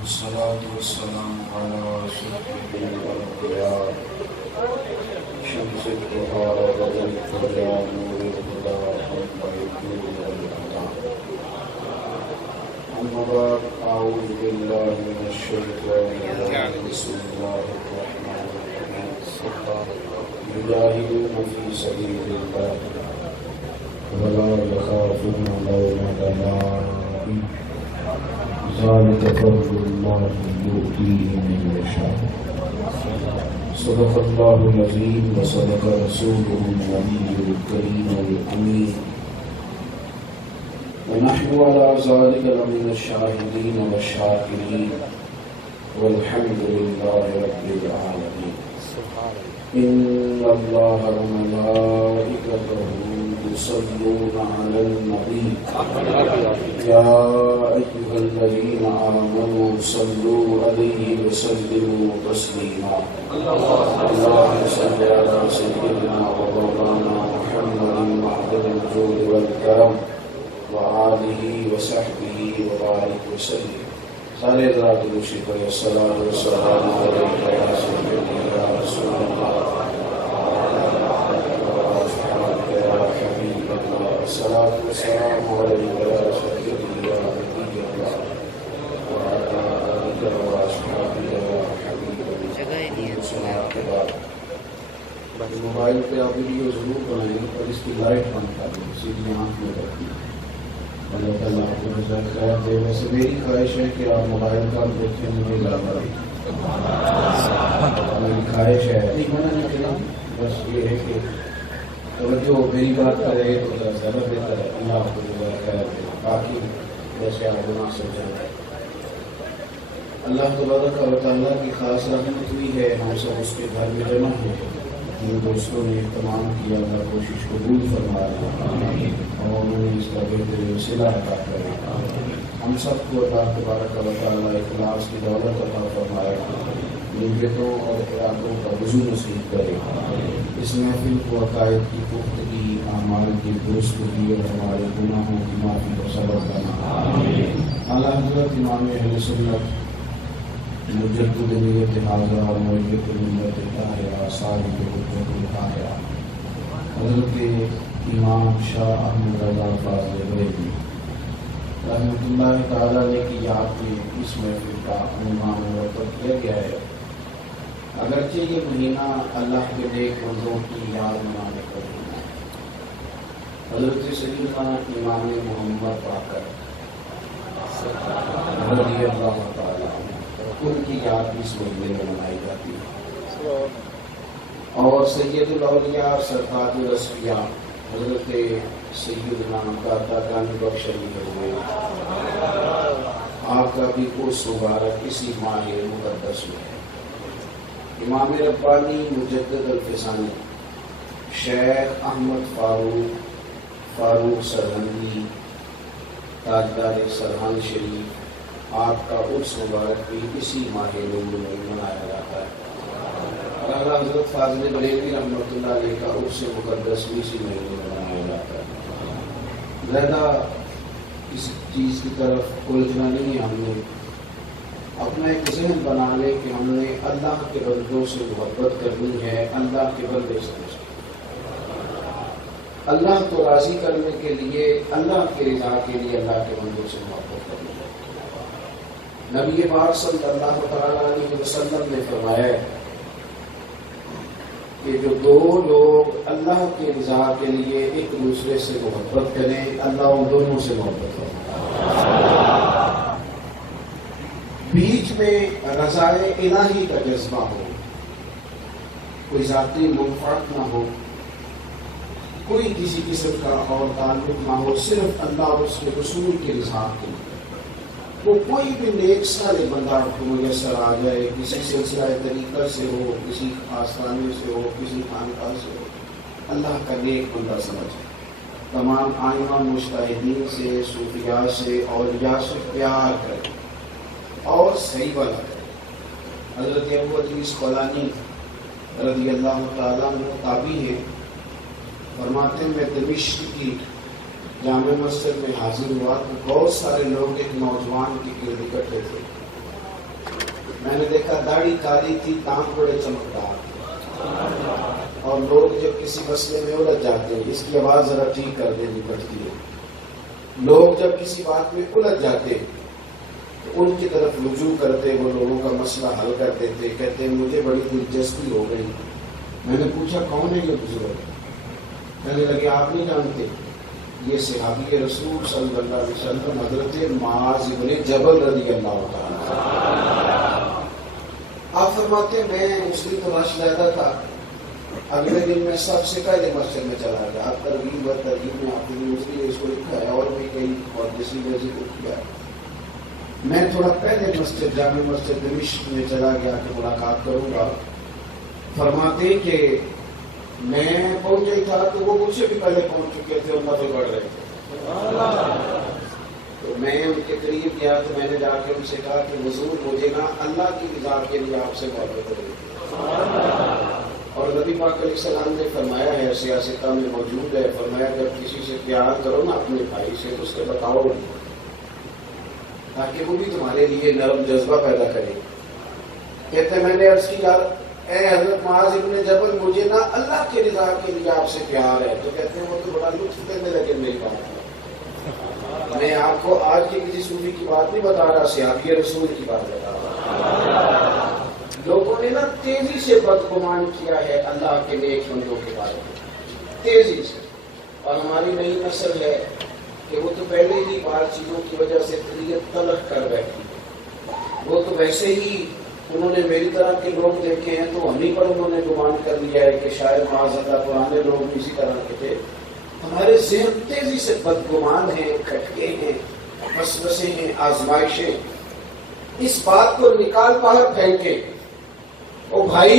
والصلاة والسلام على أشرف الأنبياء شمس الضحى بدر الهدى نور الهدى حق الدين والهدى أما بعد أعوذ بالله من الشيطان الرجيم بسم الله الرحمن الرحيم يجاهدون في سبيل الله ولا يخافون لومة لائم ذلك فضل الله يؤتيه من يشاء صدق الله العظيم وصدق رسوله النبي الكريم الأمين ونحن على ذلك لمن الشاهدين والشاكرين والحمد لله رب العالمين إن الله وملائكته يصلون على النبي يا أيها الذين آمنوا صلوا عليه وسلموا تسليما اللهم صل على سيدنا ومولانا محمد معدن الجود والكرم وآله وصحبه وبارك وسلم سارے حضرات دوشی پر الصلاۃ والسلام علیک یا سیدی یا رسول اللہ الصلاۃ والسلام علیک یا سیدی یا نبی اللہ وعلی آلہ وصحبہ یا حبیب اللہ. موبائل پہ آپ ویڈیو ضرور بنائیں اور اس کی لائٹ بند کر دیں سیدھی آنکھ میں رکھیں. اللہ تعالیٰ آپ کو جزاک خیر دے. ویسے میری خواہش ہے کہ آپ موبائل کا دیکھیں مجھے زیادہ میری خواہش ہے نہیں منع نہیں کرنا بس یہ ہے کہ توجہ میری بات کرے تو زیادہ بہتر ہے. اللہ آپ کو جزاک خیر دے. باقی ویسے آپ گناہ سمجھیں اللہ تبارک و تعالیٰ کی خاص رحمت ہوئی ہے ہم سب اس کے گھر میں جمع ہوئے جن دوستوں نے اہتمام کیا اللہ کوشش قبول فرمایا اور انہوں نے اس کا بہتر وسیلہ عطا کرے. ہم سب کو اللہ تبارک و تعالیٰ اخلاص کی دولت عطا فرمائے نیتوں اور ارادوں کا وضو نصیب کرے. اس محفل کو عقائد کی پختگی اعمال کی درستگی اور ہمارے گناہوں کی معافی کا سبب بنا. اعلیٰ حضرت امام اہل سنت مجدد نیت حاضرہ اور معیت ملت طاہرہ صاحب حجت القاہرہ حضرت امام شاہ احمد رضا فاضل بریلوی رحمۃ اللہ تعالی علیہ کی یاد میں اس محفل کا عنوان مرتب کیا گیا ہے. اگرچہ یہ مہینہ اللہ کے نیک بندوں کی یاد منانے کا مہینہ ہے. حضرت سیدنا امام محمد باقر رضی اللہ تعالی ان کی یاد اس مہینے میں منائی جاتی ہے. اور سید الاولیاء سرتاج الاسفیاء حضرت سیدنا داتا گنج بخش علی ہوئے آپ کا بھی عرس مبارک اسی ماہ مقدس میں ہے. امام ربانی مجدد الفسانی شیخ احمد فاروق سرہندی تاجدار سرہند شریف آپ کا عرس مبارک بھی اسی ماہ نور میں منایا جاتا ہے. اور اعلیٰ حضرت فاضل بریلوی رحمۃ اللہ علیہ کا عرس مقدس بھی اسی مہینے میں منایا جاتا ہے. زیادہ اس چیز کی طرف الجھنا نہیں ہے. ہم نے اپنا ایک ذہن بنا لے کہ ہم نے اللہ کے بندوں سے محبت کرنی ہے. اللہ کے بندے سمجھ اللہ کو راضی کرنے کے لیے اللہ کے رضا کے لیے اللہ کے بندوں سے محبت کرنی ہے. نبی پاک صلی اللہ تعالیٰ علیہ وسلم نے فرمایا کہ جو دو لوگ اللہ کے رضا کے لیے ایک دوسرے سے محبت کریں اللہ ان دونوں سے محبت کرے. بیچ میں رضائے الہی کا جذبہ ہو, کوئی ذاتی منفعت نہ ہو, کوئی کسی قسم کا اور تعلق نہ ہو, صرف اللہ اور اس کے رسول کی رضا کے لیے وہ کوئی بھی نیک سارے بندہ کو میسر آ جائے, کسی سلسلہ طریقہ سے ہو, کسی آستانے سے ہو, کسی خانقاہ سے ہو, اللہ کا نیک بندہ سمجھے. تمام آئمہ مجتہدین سے, صوفیاء سے, اولیاء سے پیار کرے اور صحیح والا کرے. حضرت ابو ادریس خولانی رضی اللہ تعالیٰ عنہ تابعی ہے، فرماتے ہیں میں دمشق کی جامع مسجد میں حاضر ہوا تو بہت سارے لوگ ایک نوجوان کے گرد اکٹھے تھے. میں نے دیکھا داڑھی کالی تھی، دانت بڑے چمکدار تھے، اور لوگ جب کسی مسئلے میں الجھ جاتے ہیں، اس کی آواز ذرا ٹھیک کر دینی پڑتی ہے، لوگ جب کسی بات میں الجھ جاتے تو ان کی طرف رجوع کرتے، وہ لوگوں کا مسئلہ حل کر دیتے. کہتے ہیں مجھے بڑی دلچسپی ہو گئی. میں نے پوچھا کون ہے یہ بزرگ؟ کہنے لگے آپ نہیں جانتے، یہ صحابی رسول صلی اللہ علیہ وسلم حضرت معاذ بن جبل رضی اللہ تعالیٰ. آپ فرماتے ہیں میں اس دن تو رش زیادہ تھا، اگلے دن میں سب سے پہلے مسجد میں چلا گیا. آپ ترغیب و ترغیب میں آپ نے اس لیے اس کو لکھا ہے، اور بھی کئی اور کسی نے ذکر کیا. میں تھوڑا پہلے مسجد جامع مسجد دمشق میں چلا گیا کہ ملاقات کروں گا. فرماتے ہیں کہ میں پہنچ گئی تھا تو وہ مجھ سے بھی پہلے پہنچ چکے تھے اور نفل پڑھ رہے تھے. تو میں ان کے قریب گیا تو میں نے جا کے ان سے کہا کہ حضور مجھے نا اللہ کی رضا کے لیے آپ سے محبت ہو گئی. اور نبی پاک علیہ السلام نے فرمایا ہے، سیاستہ میں موجود ہے، فرمایا اگر کسی سے پیار کرو نا اپنے بھائی سے تو اس کو بتاؤ تاکہ وہ بھی تمہارے لیے نرم جذبہ پیدا کرے. کہتے ہیں میں نے عرض کی یار اے حضرت معاذ ابن جبل مجھے نا اللہ کی رضا کے لیے آپ سے پیار ہے. تو کہتے ہیں وہ تو بڑا لطف لینے لگے میری بات. میں آپ کو آج کے کسی صوفی کی بات نہیں بتا رہا، صحابی رسول کی بات بتا رہا. لوگوں نے نا تیزی سے بدگمان کیا ہے اللہ کے نیک بندوں کے بارے میں، تیزی سے. اور ہماری نئی نسل ہے کہ وہ تو پہلے ہی بار چیزوں کی وجہ سے طبیعت تلخ کر بیٹھی. وہ تو ویسے ہی انہوں نے میری طرح کے لوگ دیکھے ہیں تو ہمیں پر انہوں نے گمان کر لیا ہے کہ شاید معاذ اللہ پرانے لوگ بھی اسی طرح کے تھے. ہمارے ذہن تیزی سے بدگمان ہیں، کھٹکے ہیں، وسوسے ہیں، آزمائشیں. اس بات کو نکال باہر پھینکے. او بھائی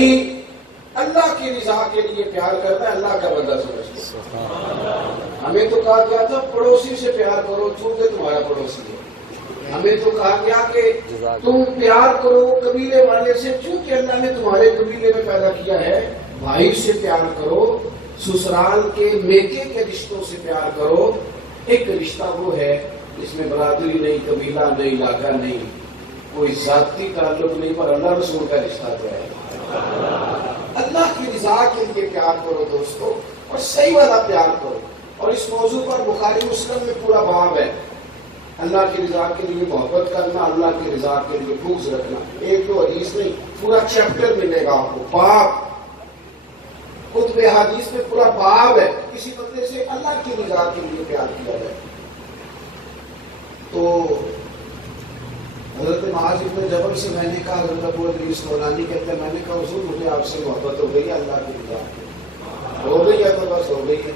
اللہ کی رضا کے لیے پیار کرنا ہے، اللہ کا بندہ سمجھتے. ہمیں تو کہا گیا تھا پڑوسی سے پیار کرو چونکہ تمہارا پڑوسی ہے. ہمیں تو کہا گیا کہ تم پیار کرو قبیلے والے سے چونکہ اللہ نے تمہارے قبیلے میں پیدا کیا ہے. بھائی سے پیار کرو، سسرال کے میکے کے رشتوں سے پیار کرو. ایک رشتہ وہ ہے جس میں برادری نہیں، قبیلہ نہیں، علاقہ نہیں، کوئی ذاتی تعلق نہیں، پر اللہ رسول کا رشتہ تو ہے. اللہ کی رضا کے لیے پیار کرو دوستو، اور صحیح والا پیار کرو. اور اس موضوع پر بخاری مسلم میں پورا باب ہے. اللہ کی رضا کے لیے محبت کرنا، اللہ کی رضا کے لیے بغض رکھنا. ایک دو حدیث نہیں، پورا چیپٹر ملے گا آپ کو. باب خطب حدیث میں پورا باب ہے کسی بندے سے اللہ کی رضا کے لیے پیار کیا جائے. تو حضرت معاذ ابن جبل سے میں نے کہا، حضرت ابو ادریس خولانی کہتے ہیں میں نے کہا حضور مجھے آپ سے محبت ہو گئی ہے، اللہ کی رضا ہو گئی ہے تو بس ہو گئی ہے.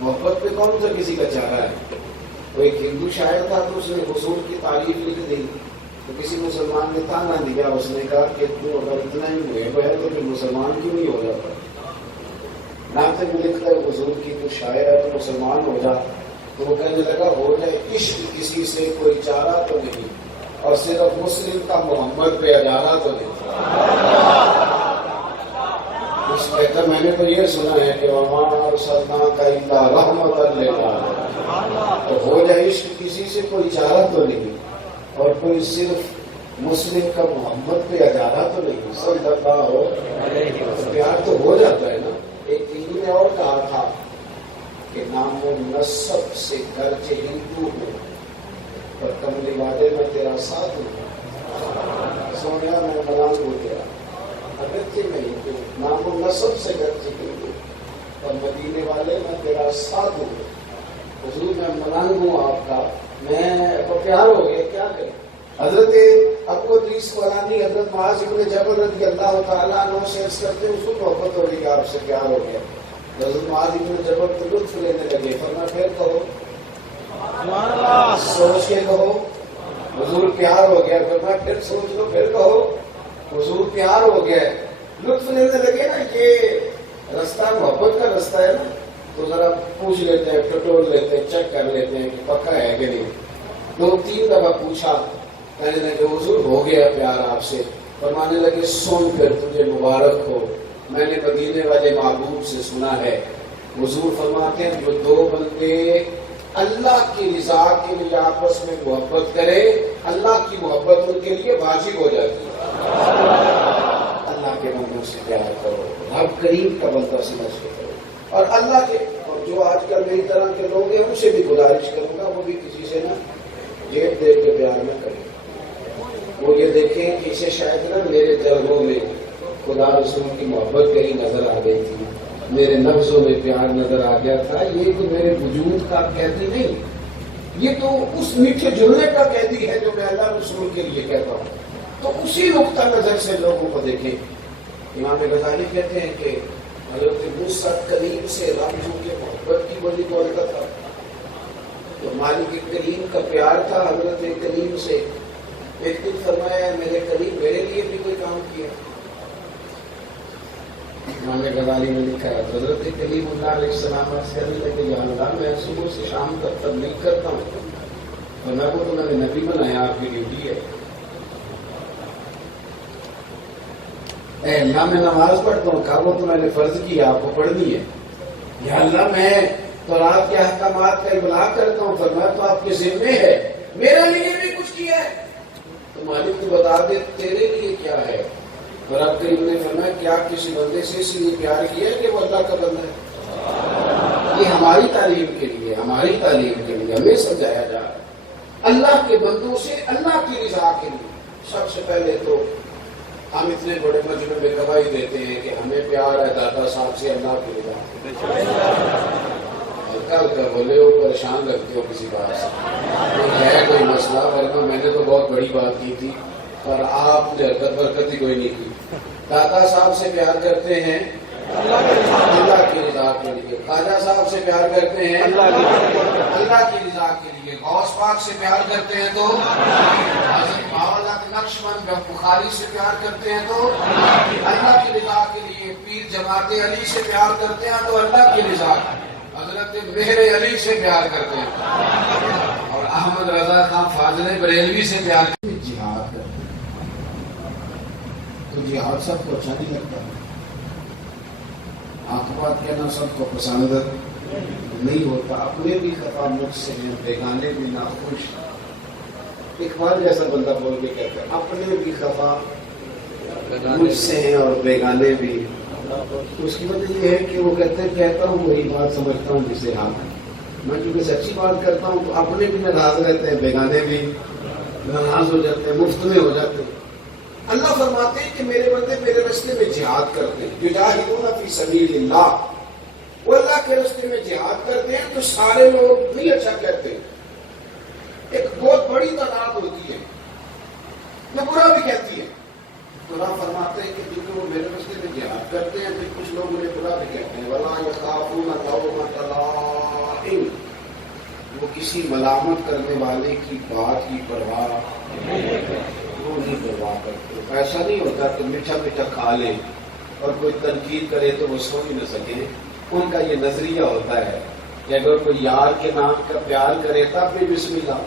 محبت پہ کون سا کسی کا چارہ ہے. وہ ایک ہندو شاعر تھا تو اس نے حضور کی تعریف لکھ دی تو کسی مسلمان نے تانا دیا. اس نے کہا کہ تو اگر اتنا ہی محب ہے تو پھر مسلمان کیوں نہیں ہو جاتا. ناطق میں لکھتا ہے حضور کی تو شاعر ہے تو مسلمان ہو جا. تو وہ کہنے لگا ہو جائے عشق کسی سے کوئی چارہ تو نہیں، اور صرف مسلم کا محمد پہ اجارہ تو نہیں. اس بہتر میں نے تو یہ سنا ہے کہ وما ارسلناک الا رحمۃ للعالمین. تو ہو جائے عشق کسی سے کوئی چارہ تو نہیں، اور کوئی صرف مسلم کا محمد پہ اجارہ تو نہیں. صلی اللہ علیہ وسلم پیار تو ہو جاتا ہے نا. ایک ہندو نے اور کہا تھا کہ نام و نسب سے گرچہ ہندو ہوں پر کملی وعدے میں تیرا ساتھ ہوں. سونیا میں ملانگ ہو گیا اگرچہ میں ہندو، نام و نسب سے گرچہ ہندو پر مدینے والے میں تیرا ساتھ ہوں. حضور میں ملانگ ہوں آپ کا، میں پیار ہو گیا کیا کریں. حضرت ابو ادریس خولانی حضرت معاذ ابن جبل رضی اللہ تعالیٰ عنہ سے عرض کرتے ہیں اس کو محبت ہو گئی، آپ سے پیار ہو گیا. حضرت معاذ ابن جبل کو لطف لینے لگے. فرمایا پھر کہو، سوچ کے کہو حضور پیار ہو گیا. فرمایا پھر سوچ لو، پھر کہو حضور پیار ہو گیا. لطف لینے لگے نا. یہ رستہ محبت کا رستہ ہے نا، تو ذرا پوچھ لیتے ہیں، ٹٹول لیتے ہیں، چیک کر لیتے ہیں کہ پکا ہے کہ نہیں. 2-3 دفعہ پوچھا، کہنے لگے حضور ہو گیا پیار آپ سے. فرمانے لگے سن پھر تجھے مبارک ہو، میں نے مدینے والے محبوب سے سنا ہے، حضور فرماتے ہیں جو دو بندے اللہ کی رضا کے لیے آپس میں محبت کرے، اللہ کی محبت ان کے لیے واجب ہو جاتی ہے۔ اللہ کے بندوں سے پیار کرو، رب کریم کا بندہ سمجھ کے کرو، اور اللہ کے، اور جو آج کل میری طرح کے لوگ ہیں ان سے بھی گزارش کروں گا وہ بھی کسی سے نہ جیب دیکھ کے پیار نہ کریں، وہ یہ دیکھیں کہ اسے شاید نہ میرے جذبوں میں خدا رسول کی محبت کہیں نظر آ گئی تھی، میرے نفسوں میں پیار نظر آ گیا تھا، یہ تو میرے وجود کا قیدی نہیں، یہ تو اس میٹھے جملے کا قیدی ہے جو میں اللہ رسول کے لیے کہتا ہوں۔ تو اسی نقطہ نظر سے لوگوں کو دیکھیں۔ امام غزالی کہتے ہیں کہ حضرت موسیٰ کلیم سے رب کے محبت کی بڑی بولتا تھا، تو مالک کلیم کا پیار تھا حضرت کلیم سے۔ ایک دن فرمایا میرے کلیم میرے لیے بھی کوئی کام کیا؟ امام غزالی نے لکھا ہے حضرت کلیم اللہ علیہ السلام سے کہنے لگے یا اللہ میں صبح سے شام تک تبلیغ کرتا ہوں، ورنہ کو تو میں نے نبی بنایا، آپ کی ڈیوٹی ہے۔ اے اللہ میں نماز پڑھتا ہوں، کہا وہ تو میں نے فرض کیا، آپ کو پڑھنی ہے۔ یا اللہ میں تورات کے احکامات کا ابلاغ کرتا ہوں، فرمایا تو آپ کے ذمے ہے، میرے لیے بھی کچھ کیا ہے؟ تو مالک تو بتا دے تیرے لیے کیا ہے؟ اور آپ کریم نے فرمایا کیا کسی بندے سے اس لیے پیار کیا ہے کہ وہ اللہ کا بندہ ہے؟ یہ ہماری تعلیم کے لیے، ہماری تعلیم کے لیے ہمیں سمجھایا جا رہا ہے۔ اللہ کے بندوں سے اللہ کی رضا کے لیے سب سے پہلے تو ہم اتنے بڑے مجمع میں گواہی دیتے ہیں کہ ہمیں پیار ہے دادا صاحب سے اللہ کی رضا، ہلکا ہلکا بولے ہو، پریشان لگتے ہو کسی بات سے، ہے کوئی مسئلہ، ورنہ میں نے تو بہت بڑی بات کی تھی اور آپ نے برکت ہی کوئی نہیں کی۔ دادا صاحب سے پیار کرتے ہیں اللہ کی رضا کے لیے، خواجہ صاحب سے پیار کرتے ہیں اللہ کی رضا کے لیے، غوث پاک سے پیار کرتے ہیں تو حضرت مولانا نقشبند بخاری سے پیار کرتے ہیں تو اللہ کی رضا کے لیے، پیر جماعت علی سے پیار کرتے ہیں تو اللہ کی رضا، حضرت مہر علی سے پیار کرتے ہیں، اور احمد رضا خان فاضل بریلوی سے پیار کرتے ہیں۔ جہاد کرتے ہیں تو جہاد سب کو اچھا نہیں لگتا، آخبات کہنا سب کو پسند نہیں ہوتا، اپنے بھی خطا مجھ سے ہیں، بیگانے بھی ناخوش۔ اقبال جیسا بندہ بول کے کہتا ہے اپنے بھی خطا مجھ سے ہیں اور بیگانے بھی۔ اس کی وجہ یہ ہے کہ وہ کہتا ہوں وہی بات سمجھتا ہوں جسے حق ہے، میں چونکہ سچی بات کرتا ہوں تو اپنے بھی ناراض رہتے ہیں، بیگانے بھی ناراض ہو جاتے ہیں، مفت میں ہو جاتے ہیں۔ اللہ فرماتے ہیں کہ میرے بندے میرے راستے میں جہاد کرتے ہیں، یجاہدون فی سبیل اللہ، وہ اللہ کے راستے میں جہاد کرتے ہیں تو سارے لوگ نہیں اچھا کہتے، ایک بہت بڑی تعداد ہوتی ہے جو برا بھی کہتی ہے۔ اللہ فرماتے ہیں کہ جو لوگ میرے راستے میں جہاد کرتے ہیں پھر کچھ لوگ انہیں برا بھی کہتے ہیں، وَلَا يَخَافُونَ لَوْمَةَ لَائِمٍ، وہ کسی ملامت کرنے والے کی بات کی پرواہ وہ نہیں پرواہ کرتے۔ ایسا نہیں ہوتا کہ میٹھا میٹھا کھا لیں اور کوئی تنقید کرے تو وہ سو ہی نہ سکے۔ ان کا یہ نظریہ ہوتا ہے کہ اگر کوئی یار کے نام کا پیار کرے تب بھی بسم اللہ،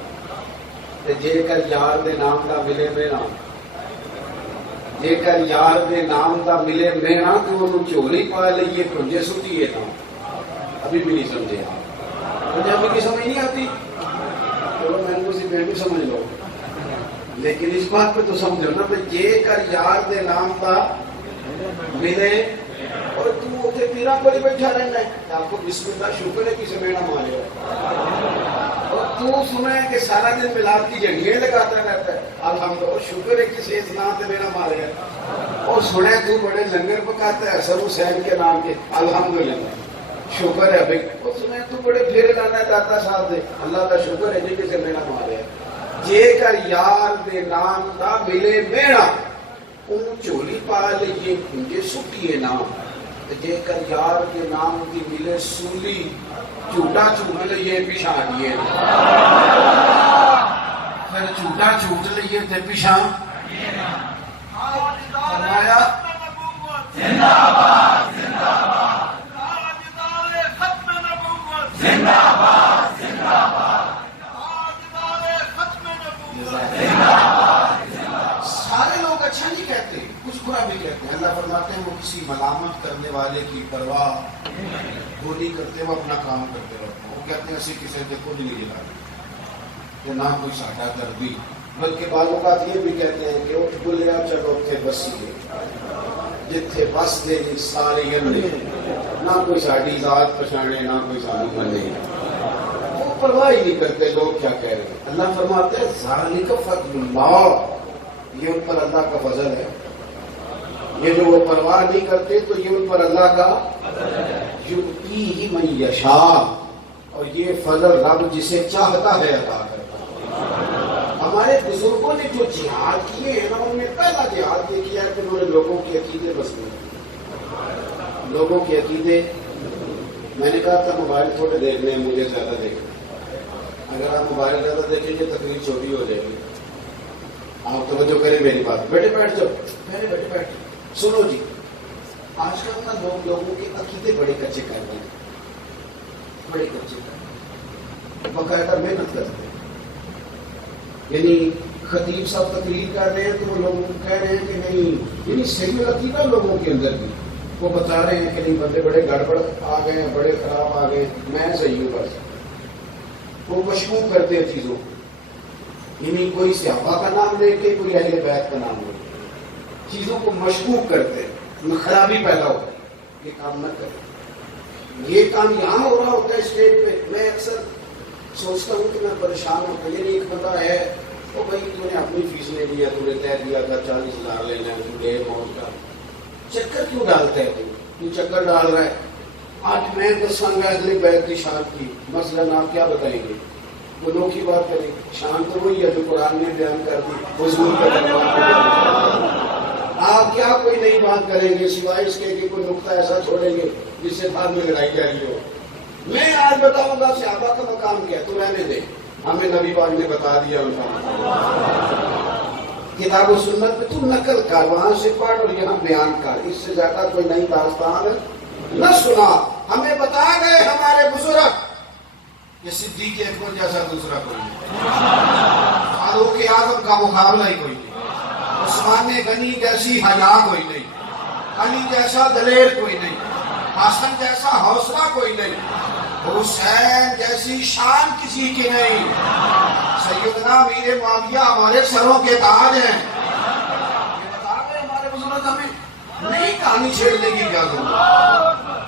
جے کر یار دے نام دا ملے مینا، جے کر یار دے نام دا ملے مینا تو انہوں چوری پا لئیے کنجے سٹیے نا۔ ابھی بھی نہیں سمجھے آپ، مجھے ابھی کی سمجھ نہیں آتی، چلو میں نے اسی پہ بھی سمجھ لو، لیکن اس بات پہ تو سمجھو نا کہ جے کر یار دے نام دا ملے، اور تم اتنے پیرا پر بیٹھا رہنا ہے، آپ کو بسم اللہ شکر ہے کسی مینا مارے ہو، اور تو سنے کہ سارا دن ملاد کی جنگیں لگاتا رہتا ہے، الحمدللہ شکر ہے کسی اس نام سے مینا مارے ہے، اور سنے تو بڑے لنگر پکاتا ہے حسن حسین کے نام کے، الحمدللہ شکر ہے بھائی، اور سنے تو بڑے پھیرے لانا ہے داتا صاحب دے، اللہ کا شکر ہے جن سے مینا مارے ہے۔ جے کر یار دے نام دا ملے مینا، ان چولی پا لئیے کنجے سٹیے نام، جے کر یار کے نام کی ملے سولی، چوٹا چوٹ لئیے پیشانیے، پھر چوٹا چوٹ لئیے تھے پیشان فرمایا زندہ باد زندہ باد، زندہ باد زندہ باد، سارے لوگ اچھا نہیں کہتے، کچھ برا بھی کہتے ہیں۔ اللہ فرماتا فرماتے ہیں وہ کسی ملامت کرنے والے کی پرواہ وہ نہیں کرتے، وہ اپنا کام کرتے رہتے ہیں. وہ کہتے ہیں اسی کسی کے خود نہیں جلا کہ نہ کوئی ساڈا دردی، بلکہ بعض اوقات یہ بھی کہتے ہیں کہ اٹھ بلیا چلو اتنے بسیے جتھے بس دے سارے نہ کوئی ساری ذات پچھانے نہ کوئی ساری منے. وہ پرواہ ہی نہیں کرتے لوگ کیا کہہ رہے ہیں. اللہ فرماتے ہیں ذالک فضل اللہ، یہ ان پر اللہ کا فضل ہے. یہ جو وہ پرواہ نہیں کرتے تو یہ ان پر اللہ کا یؤتیہ من یشاء، اور یہ فضل رب جسے چاہتا ہے عطا کرتا ہے. ہمارے بزرگوں نے جو جہاد کیے ہیں نا، انہوں نے پہلا جہاد یہ کیا کہ انہوں نے لوگوں کے عقیدے مضبوط، لوگوں کے عقیدے. میں نے کہا تھا موبائل تھوڑے دیکھنے ہیں، مجھے زیادہ دیکھنا. اگر آپ موبائل زیادہ دیکھیں گے تقریر چھوٹی ہو جائے گی. آپ توجہ کریں میری بات. بیٹے بیٹھ جاؤ، پہلے بیٹے بیٹھ سنو جی. آج کل نا لوگوں کے عقیدے بڑے کچے کر رہے ہیں، بڑے کچے کر رہے ہیں، باقاعدہ محنت کرتے ہیں. یعنی خطیب صاحب تقریر کر رہے ہیں تو وہ لوگوں کو کہہ رہے ہیں کہ نہیں، یعنی صحیح عقیدہ لوگوں کے اندر بھی وہ بتا رہے ہیں کہ نہیں بندے بڑے گڑبڑ آ گئے ہیں، بڑے خراب آ گئے، میں صحیح ہوں بس. وہ مشکوک کرتے ہیں چیزوں، یعنی کوئی صحابہ کا نام لے کے کوئی اہل بیت کا نام لے کے چیزوں کو مشکوک کرتے ہیں، خرابی پیدا ہوتی ہے. یہ کام نہ کریں. یہ کام یہاں ہو رہا ہوتا ہے اسٹیج پہ. میں اکثر سوچتا ہوں کہ میں پریشان ہوتا ہوں. یعنی ایک بندہ ہے وہ بھائی تو نے اپنی فیس لے لیا، تو نے طے دیا تھا 40,000 لینا ہے، تو ڈیڑھ موت کا چکر کیوں ڈالتا ہے؟ تو چکر ڈال رہا ہے. آج میں دساں گا اگلے بیت کی شان کی مثلاً آپ کیا بتائیں گے؟ وہ لوگ کی بات کریں. شان تو وہی ہے جو قرآن نے بیان کر دی، حضور کا فرمان. آپ کیا کوئی نئی بات کریں گے سوائے اس کے کہ کوئی نقطہ ایسا چھوڑیں گے جس سے بعد میں لڑائی جاری ہو. میں آج بتاؤں گا صحابہ کا مقام کیا، تو رہنے دیں، ہمیں نبی پاک نے بتا دیا ان کا. کتاب و سنت پہ تو نقل کر، وہاں سے پڑھ اور یہاں بیان کر. اس سے زیادہ کوئی نئی داستان نہ سنا. ہمیں بتا گئے ہمارے بزرگ کہ صدیق اکبر جیسا دوسرا کوئی نہیں، فاروق اعظم کا مقابلہ ہی کوئی نہیں، عثمان غنی جیسی حیا کوئی نہیں، علی جیسا دلیر کوئی نہیں، حسن جیسا حوصلہ کوئی نہیں، حسین جیسی شان کسی کی نہیں. سیدنا امیر معاویہ ہمارے سروں کے تاج ہیں. یہ بتا گئے ہمارے بزرگ. ہمیں نئی کہانی چھیڑنے کی کیا ضرورت؟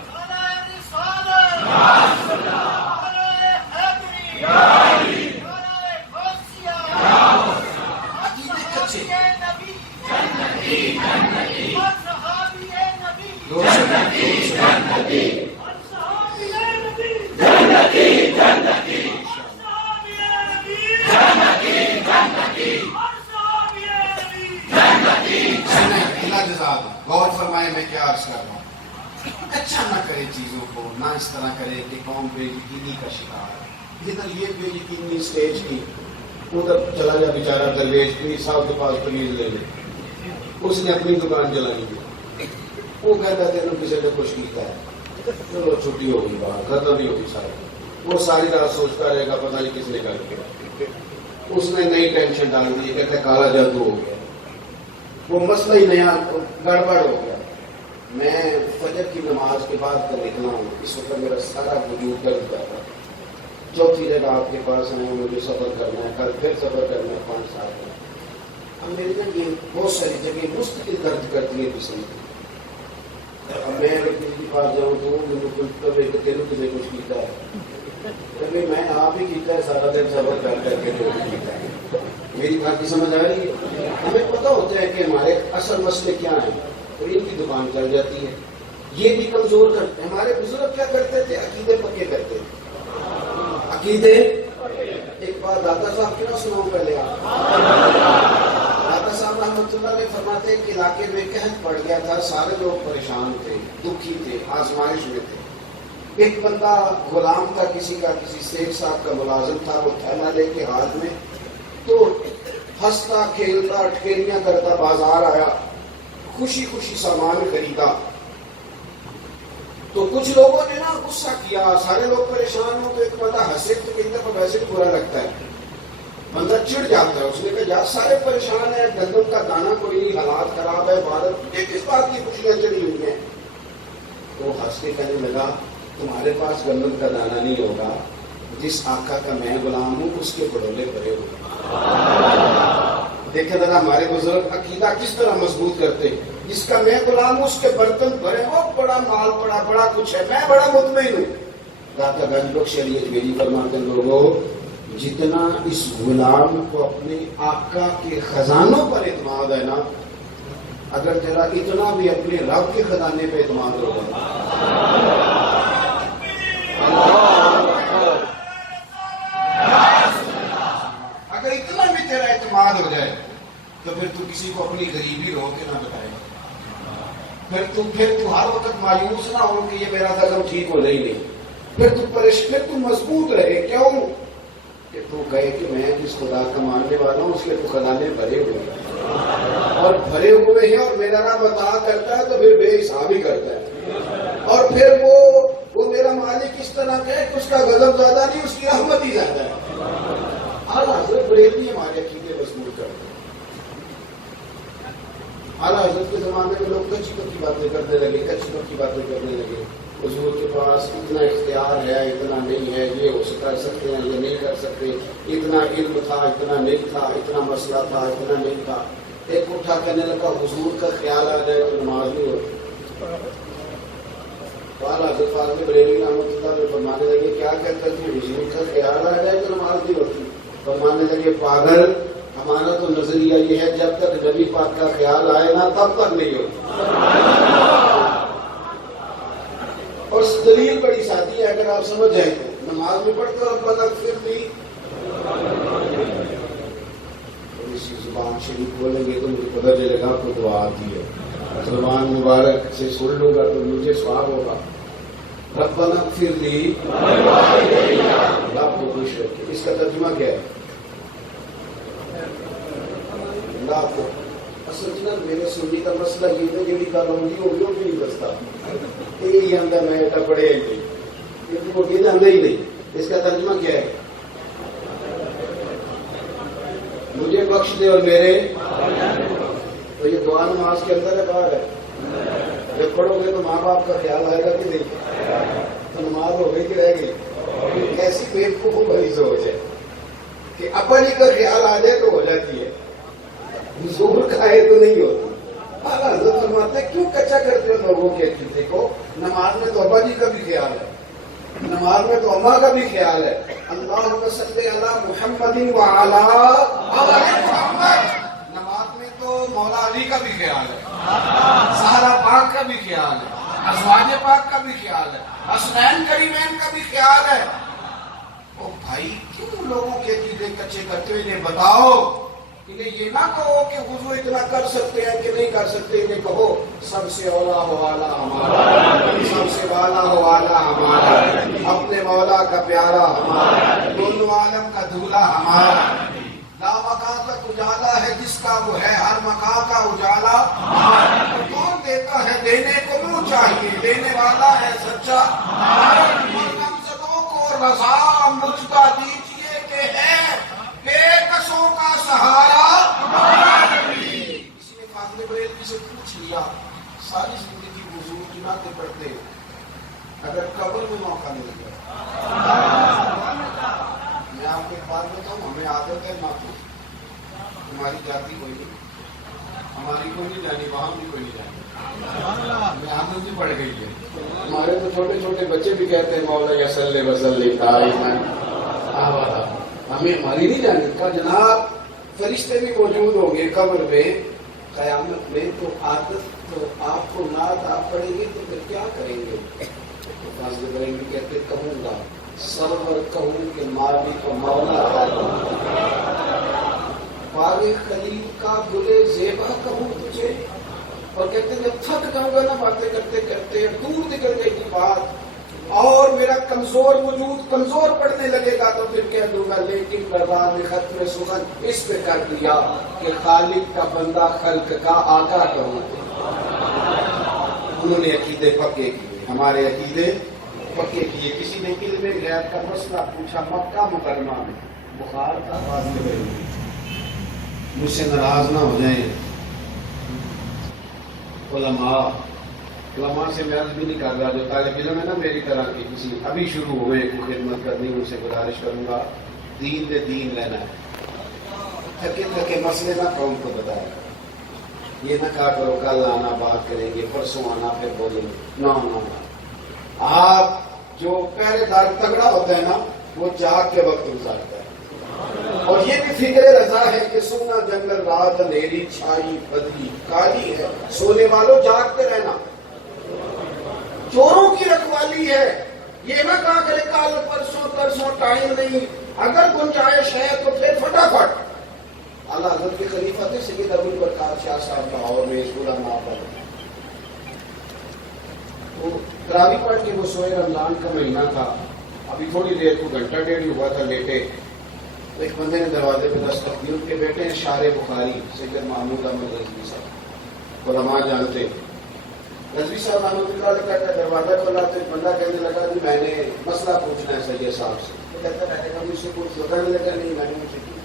غور فرمائے میں کیا عرض کر رہا ہوں. اچھا نہ کرے چیزوں کو، نہ اس طرح کرے کہ قوم بے یقینی کا شکار ہے. ادھر یہ بے یقینی اسٹیج کی، ادھر چلا جا بیچارہ درویش پیر صاحب کے پاس پلیز لے لے. اس نے اپنی دکان چلانی ہے، وہ کہتا ہے تینوں کسی نے کچھ کیتا ہے، چلو چھٹی ہو گئی، باہر ختم نہیں ہوگی ساری. وہ ساری رات سوچتا رہے گا پتہ نہیں کس نے کر کیا. اس نے نئی ٹینشن ڈال دی، کہتے کالا جادو ہو گیا، وہ مسئلہ ہی نیا گڑبڑ ہو گیا. میں فجر کی نماز کے بعد کر نکلا ہوں. اس وقت میرا سارا وجود درد کر رہا ہے. چوتھی جگہ آپ کے پاس آئے، مجھے سفر کرنا ہے، کل پھر سفر کرنا ہے 5 سال کا. اب میرے نا یہ بہت ساری جگہ مستقل درد کرتی ہے جسم کی. اب میں اگر کسی کے پاس جاؤں تو مجھے تینوں کسی کچھ کیتا ہے، کبھی میں آپ ہی کیتا ہے سارا دن سفر کر کر کے جو کیتا ہے. میری بات کی سمجھ آ رہی ہے؟ ہمیں پتہ ہوتا ہے کہ ہمارے اصل مسئلے کیا ہیں اور ان کی دکان چل جاتی ہے. یہ بھی کمزور کرتے ہیں. ہمارے بزرگ کیا کرتے تھے؟ عقیدے پکے کرتے تھے. عقیدے. ایک بات داتا صاحب کی نہ سناؤں پہلے آپ. داتا صاحب رحمۃ اللہ علیہ فرماتے ہیں کہ علاقے میں قحط پڑ گیا تھا، سارے لوگ پریشان تھے، دکھی تھے، آزمائش میں تھے. ایک بندہ غلام تھا کسی کا، کسی شیخ صاحب کا ملازم تھا. وہ تھیلا لے کے ہاتھ میں تو ہنستا کھیلتا ٹھیلیاں کرتا بازار آیا، خوشی خوشی سامان خریدا. تو کچھ لوگوں نے نا غصہ کیا، سارے لوگ پریشان ہو تو ایک بندہ ہنسے تو کہیں دفعہ ویسے بھی برا لگتا ہے. بندہ چڑ جاتا ہے. اس نے کہا یار سارے پریشان ہیں, گندم کا دانا کوئی نہیں, حالات خراب ہے, بھارت یہ کس بات کی خوشیاں چڑی ہوئی ہیں. تو ہنس کے کہنے لگا تمہارے پاس گندم کا دانا نہیں ہوگا, جس آقا کا میں غلام ہوں اس کے بڑولے بھرے ہوئے. دیکھیں ذرا ہمارے بزرگ عقیدہ کس طرح مضبوط کرتے. جس کا میں غلام ہوں اس کے برتن بھرے ہو, بڑا مال پڑا, بڑا کچھ ہے, میں بڑا مطمئن ہوں. داتا گنج بخش علی اجمیری فرماتے ہیں لوگوں جتنا اس غلام کو اپنے آقا کے خزانوں پر اعتماد ہے نا, اگر تیرا اتنا بھی اپنے رب کے خزانے پہ اعتماد ہوگا, اگر اتنا بھی تیرا اعتماد ہو جائے تو پھر تو کسی کو اپنی غریبی رو کے نہ بتائے گا. پھر تو ہر وقت مایوس نہ ہو کہ یہ میرا زخم ٹھیک ہو رہی نہیں. پھر تو مضبوط رہے. کیوں کہ تو کہے کہ میں جس خدا کا ماننے والا ہوں اس کے تو خزانے بھرے ہوئے ہیں, اور بھرے ہوئے ہیں, اور میرا نام عطا کرتا ہے تو پھر بے حساب ہی کرتا ہے. اور پھر وہ میرا مالک اس طرح کا ہے کہ اس کا غضب زیادہ نہیں, اس کی رحمت ہی زیادہ ہے. اعلیٰ حضرت بریلوی ہمارے عقیدے مضبوط کرتے ہیں. اعلیٰ حضرت کے زمانے میں لوگ کچی پکی باتیں کرنے لگے. حضور کے پاس اتنا اختیار ہے, اتنا نہیں ہے, یہ ہو کر سکتے ہیں, یہ نہیں کر سکتے, اتنا علم تھا, اتنا نہیں تھا, اتنا مسئلہ تھا, اتنا نہیں تھا. ایک اٹھا کہنے لگا حضور کا خیال آ جائے تو نماز نہیں ہوتی. اعلیٰ حضرت فاضل بریلوی رحمۃ اللہ علیہ فرمانے لگے کیا کہتے تھے, حضور کا خیال آ جائے تو نماز نہیں ہوتی. فرمانے لگے پاگل, ہمارا تو نظریہ یہ ہے جب تک نبی پاک کا خیال آئے نا تب تک نہیں ہوتی. اور دلیل بڑی سادی ہے, اگر آپ سمجھ جائیں تو نماز میں پڑھ کر ربنا اغفر لی, اسی زبان شریف بولیں گے تو مجھے پتہ چلے گا کو دعا آتی ہے. زبان مبارک سے سن لوں گا تو مجھے ثواب ہوگا. ربنا اغفر لی, اللہ کو خوش رکھے. اس کا ترجمہ کیا ہے؟ اللہ کو اصل جناب میرے سنی کا مسئلہ یہ ہے جی گل ہوگی وہ بھی نہیں دستا. یہ آدھا میں ایٹا پڑھے وہ یہ آدھا ہی نہیں. اس کا ترجمہ کیا ہے؟ مجھے بخش دے اور میرے, تو یہ دعا نماز کے اندر ہے باہر ہے؟ جب پڑھو گے تو ماں باپ کا خیال آئے گا کہ نہیں؟ تو نماز ہو گئی کہ رہ گئی؟ ایسی بیوقوف بھری سوچ ہے کہ اپن ہی کا خیال آ جائے تو ہو جاتی ہے, حضور کا ہے تو نہیں ہوتی. اعلیٰ حضرت فرماتے ہیں کیوں کچا کرتے ہیں لوگوں کے عقیدے کو. نماز میں تو ابا جی کا بھی خیال ہے, نماز میں تو اماں کا بھی خیال ہے. اللہم صلی علی محمد وعلی آل محمد. نماز میں تو مولا علی کا بھی خیال ہے, زہرا پاک کا بھی خیال ہے, ازواج پاک کا بھی خیال ہے, حسنین کریمین کا بھی خیال ہے. او بھائی کیوں لوگوں کے عقیدے کچے کرتے ہو؟ انہیں بتاؤ, انہیں یہ نہ کہو کہ حضور اتنا کر سکتے ہیں کہ نہیں کر سکتے. انہیں کہو سب سے اولا ہو والا ہمارا, سب سے والا ہو والا ہمارا, اپنے مولا کا پیارا ہمارا, دونوں عالم کا دولہا ہمارا. لا مکان تک اجالا ہے جس کا وہ ہے ہر مکان کا اجالا. کون دیتا ہے دینے کو منہ چاہیے, دینے والا ہے سچا. نمزدوں کو رضا مجھتا دیجیے کہ ہے بے کسوں کا سہارا ہمارا نبی. کسی نے فاضل بریلوی سے پوچھ لیا ساری زندگی حضور کی نعتیں پڑھتے, اگر قبر میں موقع مل گیا, میں آپ کو ایک بات بتاؤں, ہمیں عادت ہے نعتوں, ہماری جاتی کوئی نہیں, ہماری کوئی نہیں جانی, وہاں بھی کوئی نہیں جانی, ہمیں عادت بھی پڑ گئی ہے. ہمارے تو چھوٹے چھوٹے بچے بھی کہتے ہیں مولا یا صلی وسلم دائما ابدا. ہمیں ہماری نہیں جانی. کا جناب فرشتے بھی موجود ہوں گے قبر میں قیامت میں, تو عادت تو آپ کو نعت آپ پڑھیں گے تو پھر کیا کریں گے؟ فاضل بریلوی کہتے کہوں گا سرور کہوں کہ مالک و مولا, باغ خلیل کا گلے زیبا کہوں تجھے. اور کہتے ہیں جب تھک جاؤں گا نا باتیں کرتے کرتے, دور نکل گئی کی بات, اور میرا کمزور وجود کمزور پڑنے لگے گا, تو پھر کہہ دوں گا لیکن دربار میں ختم سخن اس پہ کر دیا کہ خالق کا بندہ خلق کا آقا کہوں. انہوں نے عقیدے پکے کیے, ہمارے عقیدے پکے کیے. کسی نے علم غیب کا مسئلہ پوچھا مکہ مکرمہ میں, بخار کا فاصلے میں مجھ سے ناراض نہ ہو جائیں علماء سے میں عرض بھی نہیں کر رہا، جو طالب علم ہے نا میری طرح کی کسی ابھی شروع ہوئے کو خدمت کرنی، ان سے گزارش کروں گا دین دے دین لینا ہے، تھکے تھکے مسئلے نہ قوم کو بتایا، یہ نہ کہا کرو کل آنا بات کریں گے، پرسوں آنا پھر بولیں گے، نہ آپ جو پہلے دار تگڑا ہوتا ہے نا وہ جاگ کے وقت گزارتا ہے، اور یہ بھی فکر رضا ہے کہ سونا جنگل رات اندھیری چھائی بدلی کالی ہے، سونے والوں جاگتے رہنا، چوروں کی رکھوالی ہے، یہ نہ کہا کرے کل پرسوں ترسوں ٹائم نہیں، اگر گنجائش ہے تو پھر فٹافٹ۔ اعلیٰ حضرت کے خلیفہ تھے سید ابو البرکات شاہ صاحب لاہور میں اس علماء پر وہ تراویح پڑھ کے وہ سوئے، رمضان کا مہینہ تھا، ابھی تھوڑی دیر کو گھنٹہ ڈیڑھ ہی ہوا تھا لیٹے، تو ایک بندے نے دروازے پہ دستک دی، ان کے بیٹے ہیں شار بخاری سید محمود احمد رضوی صاحب، علماء جانتے، رضوی صاحب احمد اللہ کا دروازہ کھولا تو ایک بندہ کہنے لگا کہ میں نے مسئلہ پوچھنا ہے سید صاحب سے، تو کہتا میں نے کہا مجھ سے پوچھ لو، کہنے لگا نہیں میں نے مجھ سے پوچھا،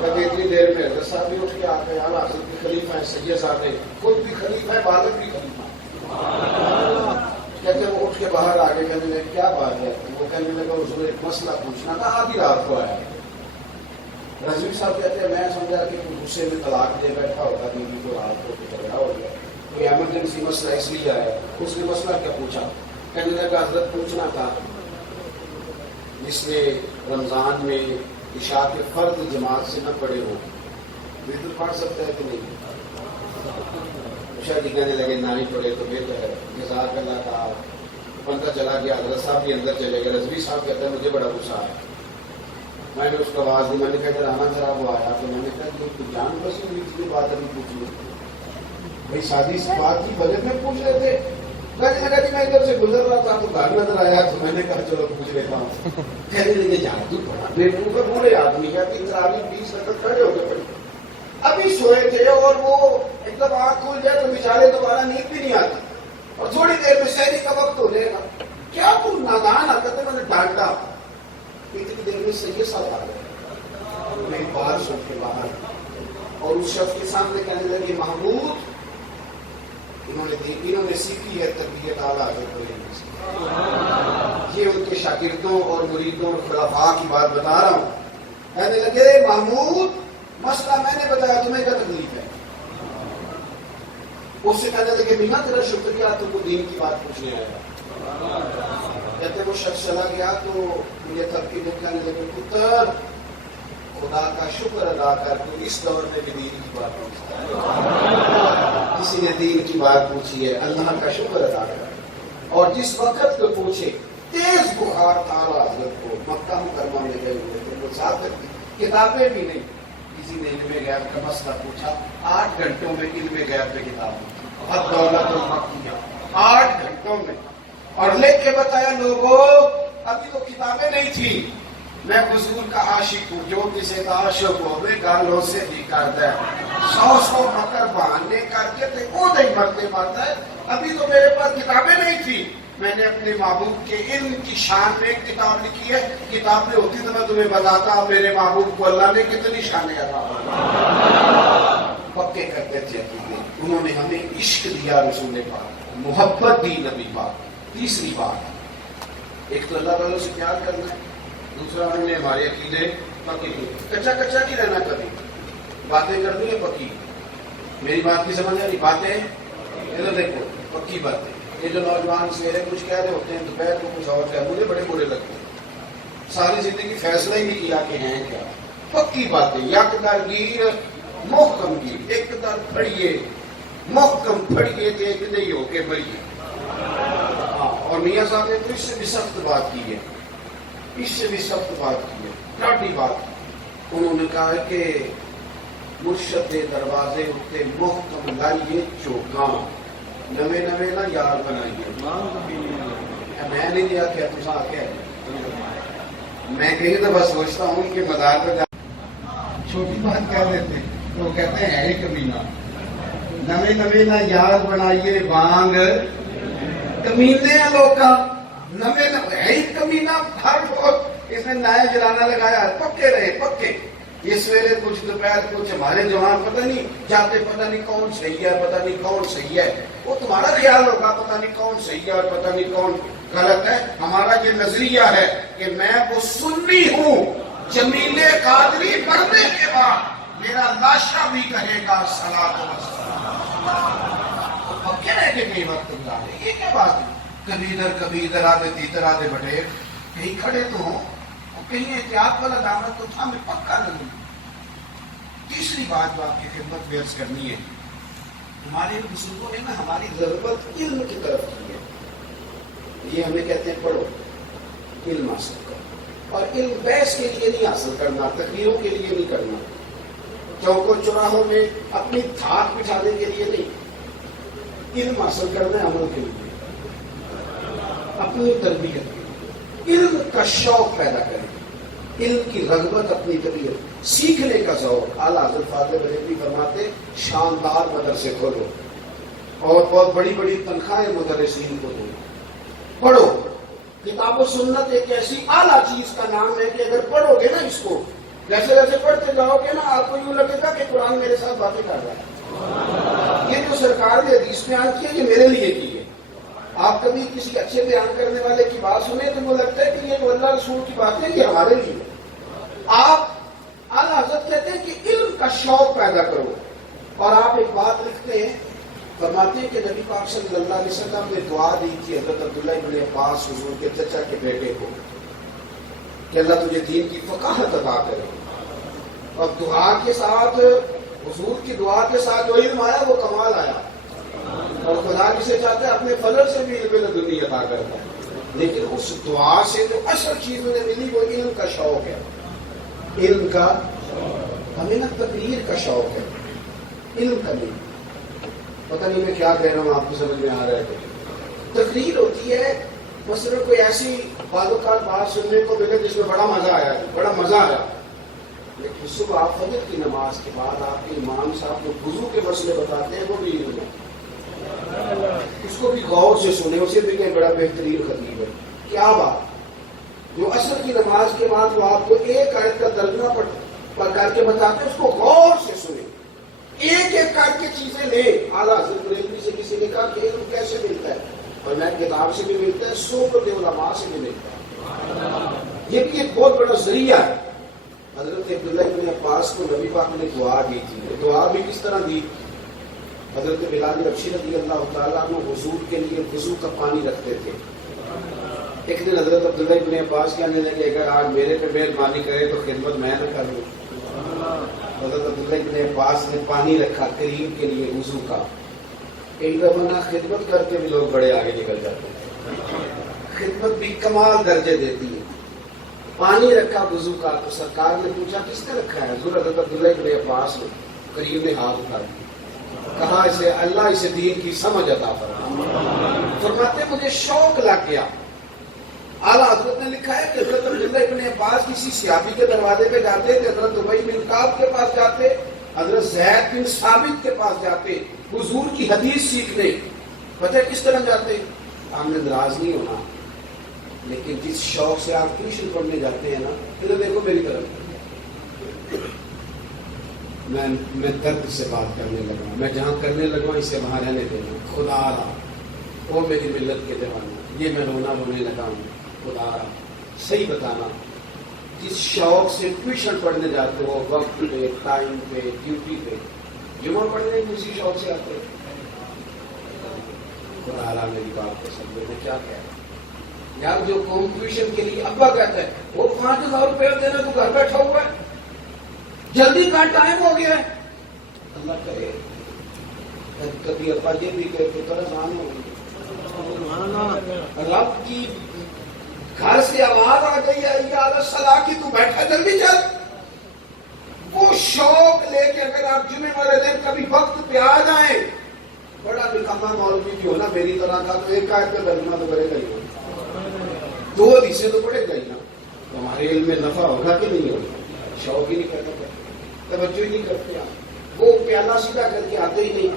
کہتے اتنی دیر میں حضرت صاحب بھی اٹھ کے آ گئے، اعلیٰ حضرت کے خلیفہ ہیں، سید صاحب ہیں، خود بھی خلیفہ ہے، بالغ بھی خلیفہ ہے، کہتے وہ اٹھ کے باہر آگے، کہنے لگے کیا بات ہے، وہ کہنے لگا حضور ایک مسئلہ پوچھنا تھا، آدھی رات کو آیا، رضوی صاحب کہتے ہیں میں سمجھا کہ غصے میں طلاق دے بیٹھا ہوتا، بیوی کو رات کو جھگڑا ہو گیا، کوئی ایمرجنسی مسئلہ اس لیے آیا، اس نے مسئلہ کیا پوچھا، کہنے لگا حضرت پوچھنا تھا جس نے رمضان میں عشاء کے فرض جماعت سے نہ پڑھے ہو وتر پڑھ سکتا ہے کہ نہیں، شاید کہنے لگے نہ ہی پڑھے تو بہتر ہے، جزاک اللہ کا بندہ چلا گیا، حضرت صاحب بھی اندر چلے گئے، رضوی صاحب کہتے ہیں مجھے بڑا غصہ آیا، میں نے اس کو آواز دی، میں نے کہا ذرا آنا ذرا، وہ آیا تو میں نے کہا کہ جان بس اتنی بات ابھی پوچھ لی، بھائی شادی سے بات کی بجٹ میں پوچھ رہے تھے، کہنے لگا کہ میں ادھر سے گزر رہا تھا تو گھر نظر آیا تو میں نے کہا چلو پوچھ لیتا ہوں، کہنے لگے جان تو پڑھا بے اوپر بوڑھے آدمی ہے 30-40 رکعت کھڑے ہو کے پڑھی، ابھی سوئے تھے اور وہ ایک دم آنکھ کھل جائے تو بیچارے دوبارہ نیند بھی نہیں آتی، اور تھوڑی دیر میں سحری کا وقت ہو جائے گا، کیا تم نادان آتے میں نے ڈانٹا، اتنی دیر میں سید صاحب آ گئے، میں باہر سن کے باہر، اور اس شخص کے سامنے کہنے لگے محمود انہوں نے سیکھی ہے تربیت اعلیٰ حضرت، یہ ان کے شاگردوں اور مریدوں اور خلفاء کی بات بتا رہا ہوں، کہنے لگے محمود مسئلہ میں نے بتایا تمہیں کیا تکلیف ہے، اس سے کہنے لگے میاں تیرا شکریہ تم کو دین کی بات پوچھنے آیا، کہتے وہ شخص چلا گیا تو مجھے تب کی دن کہنے لگے پتر خدا کا شکر ادا کر تو اس دور میں بھی دین کی بات پوچھتا ہے، کسی نے دین کی بات پوچھی ہے اللہ کا شکر ادا کر، اور جس وقت کو پوچھے تیز بخار تھا حضرت کو مکہ مکرمہ میں گئے ہوئے تھے، وہ ذاکر کی کتابیں بھی نہیں، کسی نے علم غیب کا مسئلہ پوچھا 8 گھنٹوں میں علم غیب پہ کتاب حد دولت المکیہ 8 گھنٹوں میں، اور لکھ کے بتایا لوگوں ابھی تو کتابیں نہیں تھی، میں حضور کا عاشق ہوں، جو کسی کا عاشق ہوئے گالوں سے بھی کرتا ہے، 100 مکر بہانے کر کے تے وہ نہیں مرتے مرتا ہے، ابھی تو میرے پاس کتابیں نہیں تھی، میں نے اپنے محبوب کے علم کی شان میں ایک کتاب لکھی ہے، کتابیں ہوتی تو میں تمہیں بتاتا میرے محبوب کو اللہ نے کتنی شانیں عطا فرمائی، پکے کرتے تھے عقیدے، انہوں نے ہمیں عشق دیا رسول پاک، محبت دی نبی پاک، تیسری بات ایک تو اللہ تعالیٰ سے پیار کرنا ہے، دوسرا انہوں نے ہمارے عقیدے پکی کی، کچا کچا نہیں رہنا کبھی، باتیں کرنی ہے پکی، میری بات کی سمجھ آئی، باتیں ادھر دیکھو پکی باتیں، یہ جو نوجوان سویرے کچھ کہہ رہے ہوتے ہیں دوپہر کو کچھ اور کہہ، مجھے بڑے برے لگتے ہیں، ساری زندگی فیصلہ ہی نہیں کیا کہ ہیں کیا، پکی باتیں، یک در گیر محکم گیر، ایک در پھڑیے محکم پھڑیے تو ایک نہیں ہو کے بڑھیے، اور میاں صاحب نے تو اس سے بھی سخت بات کی ہے، اس سے بھی سخت بات کی ہے، ڈاٹی بات، انہوں نے کہا ہے کہ مرشد دروازے اٹھتے محکم لائیے چوکاں نوے نوے نہ یار بنائیے، میں نہیں دیا کیا تم آ کے میں کہیں تو بس سوچتا ہوں کہ مزار پہ چھوٹی بات کہہ دیتے تو وہ کہتے ہیں ہے کمینہ، نوے نوے نہ یار بنائیے بانگ کمینے ہیں لوگ کا، نمے ہے ہی کمی نہ، ہر وقت اس نے نیا جلانا لگایا ہے، پکے رہے پکے، یہ سویرے کچھ دوپہر کچھ، ہمارے جوان پتہ نہیں جاتے، پتہ نہیں کون صحیح ہے، پتہ نہیں کون صحیح ہے، وہ تمہارا خیال ہوگا پتہ نہیں کون صحیح ہے اور پتہ نہیں کون غلط ہے. ہمارا یہ نظریہ ہے کہ میں وہ سنی ہوں، جمیل قادری پڑھنے کے بعد میرا لاشا بھی کہے گا صلاۃ و سلام. پکے رہ کے کئی وقت گزارے، یہ کیا بات ہے؟ کبھی ادھر آدھے تیتر آدھے بٹیر، کہیں کھڑے تو ہوں، کہیں احتیاط والا دامت تو تھا، میں پکا نہیں. تیسری بات جو آپ کی خدمت میں عرض کرنی ہے، ہمارے بزرگوں نے نا ہماری ضرورت علم کی طرف کی ہے. یہ ہمیں کہتے ہیں پڑھو، علم حاصل کرو، اور علم بحث کے لیے نہیں حاصل کرنا، تقریروں کے لیے نہیں کرنا، چوکوں چوراہوں میں اپنی دھاک بٹھانے کے لیے نہیں. علم حاصل کرنا ہے عمل کے لیے، اپنی تربیت کے لیے، علم کا شوق پیدا کریں، علم کی رغبت اپنی طبیعت، سیکھنے کا ذوق. اعلیٰ حضرت فاضل بریلوی فرماتے شاندار مدرسے کھولو اور بہت بڑی بڑی تنخواہیں مدرسین کو دو. پڑھو، کتاب و سنت ایک ایسی اعلیٰ چیز کا نام ہے کہ اگر پڑھو گے نا اس کو، جیسے جیسے پڑھتے جاؤ گے نا آپ کو یوں لگے گا کہ قرآن میرے ساتھ باتیں کر رہا ہے. یہ جو سرکار نے حدیث بیان کی ہے یہ میرے لیے کی ہے. آپ کبھی کسی اچھے بیان کرنے والے کی بات سنیں تو وہ لگتا ہے کہ یہ تو اللہ رسول کی بات ہے، یہ ہمارے لیے. آپ اعلیٰ حضرت کہتے ہیں کہ علم کا شوق پیدا کرو. اور آپ ایک بات لکھتے ہیں، فرماتے ہیں کہ نبی پاک صلی اللہ علیہ وسلم نے دعا دی تھی حضرت عبداللہ ابن عباس حضور کے چچا کے بیٹے کو کہ اللہ تجھے دین کی فقاہت عطا کرے. اور دعا کے ساتھ، حضور کی دعا کے ساتھ جو علم آیا وہ کمال آیا. اور خدا جسے چاہتا ہے اپنے فضل سے بھی علم لدنی عطا کرتا ہے. لیکن اس دعا سے جو اصل چیز انہیں ملی وہ علم کا شوق ہے. علم کا، ہمیں نا تقریر کا شوق ہے، علم کا نہیں. پتہ نہیں میں کیا کہہ رہا ہوں، آپ کو سمجھ میں آ رہا ہے؟ تقریر ہوتی ہے مثلا کوئی ایسی بعض اوقات بات سننے کو ملے جس میں بڑا مزہ آیا، بڑا مزہ آیا. لیکن صبح آپ فجر کی نماز کے بعد آپ کے امام صاحب جو وضو کے مسئلے بتاتے ہیں وہ بھی علم ہے. اس کو بھی غور سے سنیں، اسے بھی کہیں بڑا بہترین خطیب ہے. کیا بات، جو عصر کی نماز کے بعد وہ آپ کو ایک آیت کا ترجمہ پڑھ کر کے بتاتے ہیں، اس کو غور سے سنیں، ایک ایک کر کے چیزیں لیں. اعلیٰ حضرت بریلوی سے کسی نے کہا کہ علم کیسے ملتا ہے، اور میں کتاب سے بھی ملتا ہے، صحبت علماء سے بھی ملتا ہے. یہ بھی ایک بہت بڑا ذریعہ ہے. حضرت عبداللہ ابن عباس کو نبی پاک نے دعا دی تھی. دعا بھی کس طرح دی؟ حضرت بلال حبشی رضی اللہ تعالیٰ عنہ حضور کے لیے وضو کا پانی رکھتے تھے. ایک دن حضرت عبداللہ ابن عباس کہنے لگے اگر آج میرے پہ مہربانی کرے تو خدمت میں نہ کر لوں. حضرت عبداللہ ابن عباس نے پانی رکھا کریم کے لیے وضو کا. ایک دفعہ نہ خدمت کر کے بھی لوگ بڑے آگے نکل جاتے ہیں. خدمت بھی کمال درجے دیتی ہے. پانی رکھا وضو کا تو سرکار نے پوچھا کس نے رکھا ہے؟ حضور حضرت عبداللہ ابن عباس نے. کریم نے ہاتھ اٹھا دیا، کہا اسے اللہ اسے دین کی سمجھ عطا فرمائے. فرماتے مجھے شوق لگ گیا. اعلیٰ حضرت نے لکھا ہے کہ حضرت عبداللہ ابن عباس کسی صحابی کے دروازے پہ جاتے تھے، حضرت ابی بن کعب کے پاس جاتے، حضرت زید بن ثابت کے پاس جاتے حضور کی حدیث سیکھنے. پتہ کس طرح جاتے؟ آپ نے ناراض نہیں ہونا، لیکن جس شوق سے آپ ٹیوشن پڑھنے جاتے ہیں نا، ادھر دیکھو میری طرف، میں درد سے بات کرنے لگا، میں جہاں کرنے لگا اسے وہاں رہنے دینا. خدا رہا وہ میری ملت کے دیوانے، یہ میں رونے لگا ہوں. خدا رہا صحیح بتانا، جس شوق سے ٹیوشن پڑھنے جاتے ہو، وقت پہ، ٹائم پہ، ڈیوٹی پہ، جمعہ پڑھنے اسی شوق سے آتے. خدا رہا میری بات کو سمجھو، میں کیا کہہ رہا ہوں یار. جو قوم ٹیوشن کے لیے ابا کہتا ہے وہ 5,000 روپے دینا، تو گھر بیٹھا ہوا ہے، جلدی کا ٹائم ہو گیا ہے. اللہ کرے کبھی ابا یہ بھی کہ پریشان ہو گئی، رب کی گھر سے آواز آ گئی ہے یا صلاح کی تو بیٹھا جلدی چل. وہ شوق لے کے اگر آپ جمعے والے دن کبھی وقت پہ آ جائیں، بڑا نکما مولوی بھی ہونا میری طرح کا تو ایک آیت کا ترجمہ تو کرے گا ہی، 2 حدیثیں تو پڑھے گا ہی نا. ہمارے علم میں نفع ہوگا کہ نہیں ہوگا؟ شوق ہی نہیں کرتا، توجہ ہی نہیں کرتے. آپ وہ پیالہ سیدھا کر کے آتے ہی نہیں.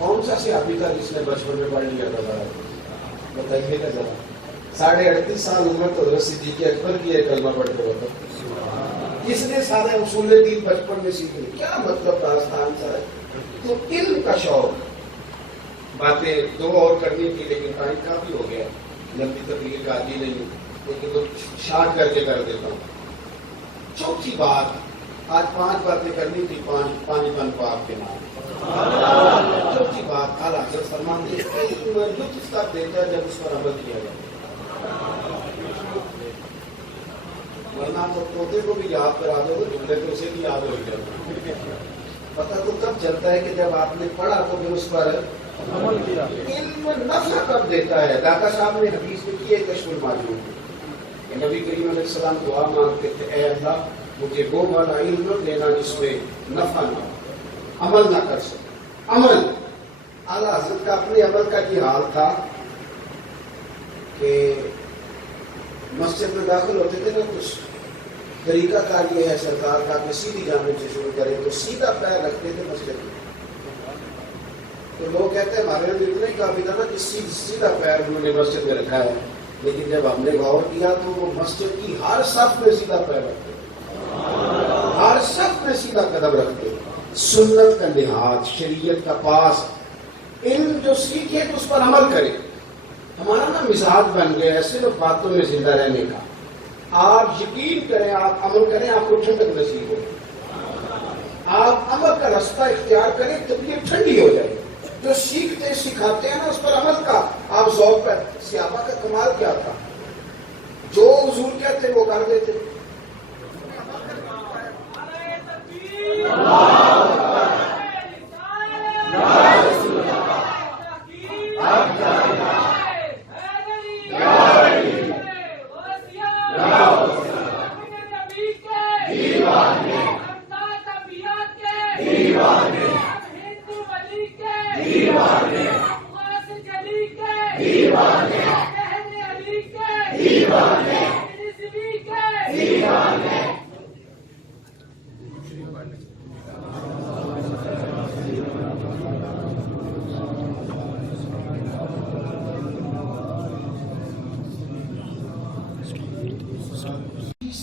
کون سا صحابی تھا جس نے بچپن میں پڑھ لیا تھا؟ بتائیے گا ذرا. 38.5 سال عمر تو حضرت صدیق اکبر کی ایک کلمہ پڑھتے وقت کس نے سارے اصول دین بچپن میں سیکھ لی. کیا مطلب داستان سا ہے. تو علم کا شوق. باتیں 2 اور کرنی تھی لیکن ٹائم کافی ہو گیا. لمبی تقریر کا عادی نہیں لیکن تو شارٹ کر کے کر دیتا ہوں. چوتھی بات, آج 5 باتیں کرنی تھی. پانی پن پاک کے نام. چوتھی بات, اعلیٰ حضرت فرماتے ہیں لطف تب دیتا ہے جب اس پر عمل کیا جائے. ورنہ تو طوطے کو بھی یاد کرا دو جملے تو اسے بھی یاد ہو جائے. پتہ تو تب چلتا ہے کہ جب آپ نے پڑھا تو پھر اس پر عمل کیا. علم نفع کب دیتا ہے. داتا صاحب نے حدیث میں کی ہے کشف المعلوم کہ نبی کریم علیہ السلام دعا مانگتے تھے, اے اللہ مجھے وہ والا علم دینا جس میں نفع نہ عمل نہ کر سکے. عمل. اعلیٰ حضرت کا اپنے عمل کا یہ حال تھا کہ مسجد میں داخل ہوتے تھے نا, کچھ طریقہ کار یہ ہے سرکار کا کہ سیدھی جانے سے شروع کریں تو سیدھا پیر رکھتے تھے مسجد میں. تو لوگ کہتے ہیں ہمارے لیے اتنا ہی کافی تھا نا کہ سیدھا پیر انہوں نے مسجد میں رکھا ہے. لیکن جب ہم نے غور کیا تو وہ مسجد کی ہر صف میں سیدھا پیر رکھتے, ہر صف میں سیدھا قدم رکھتے. سنت کا لحاظ, شریعت کا پاس. علم جو سیکھے تو اس پر عمل کرے. ہمارا نا مزاج بن گیا ہے صرف باتوں میں زندہ رہنے کا. آپ یقین کریں, آپ عمل کریں, آپ کو ٹھنڈک نصیب ہو. آپ عمل کا راستہ اختیار کریں, طبیعت ٹھنڈی ہو جائے. جو سیکھتے سکھاتے ہیں نا اس پر عمل کا آپ ذوق پر. صحابہ کا کمال کیا تھا, جو حضور کہتے وہ کر دیتے.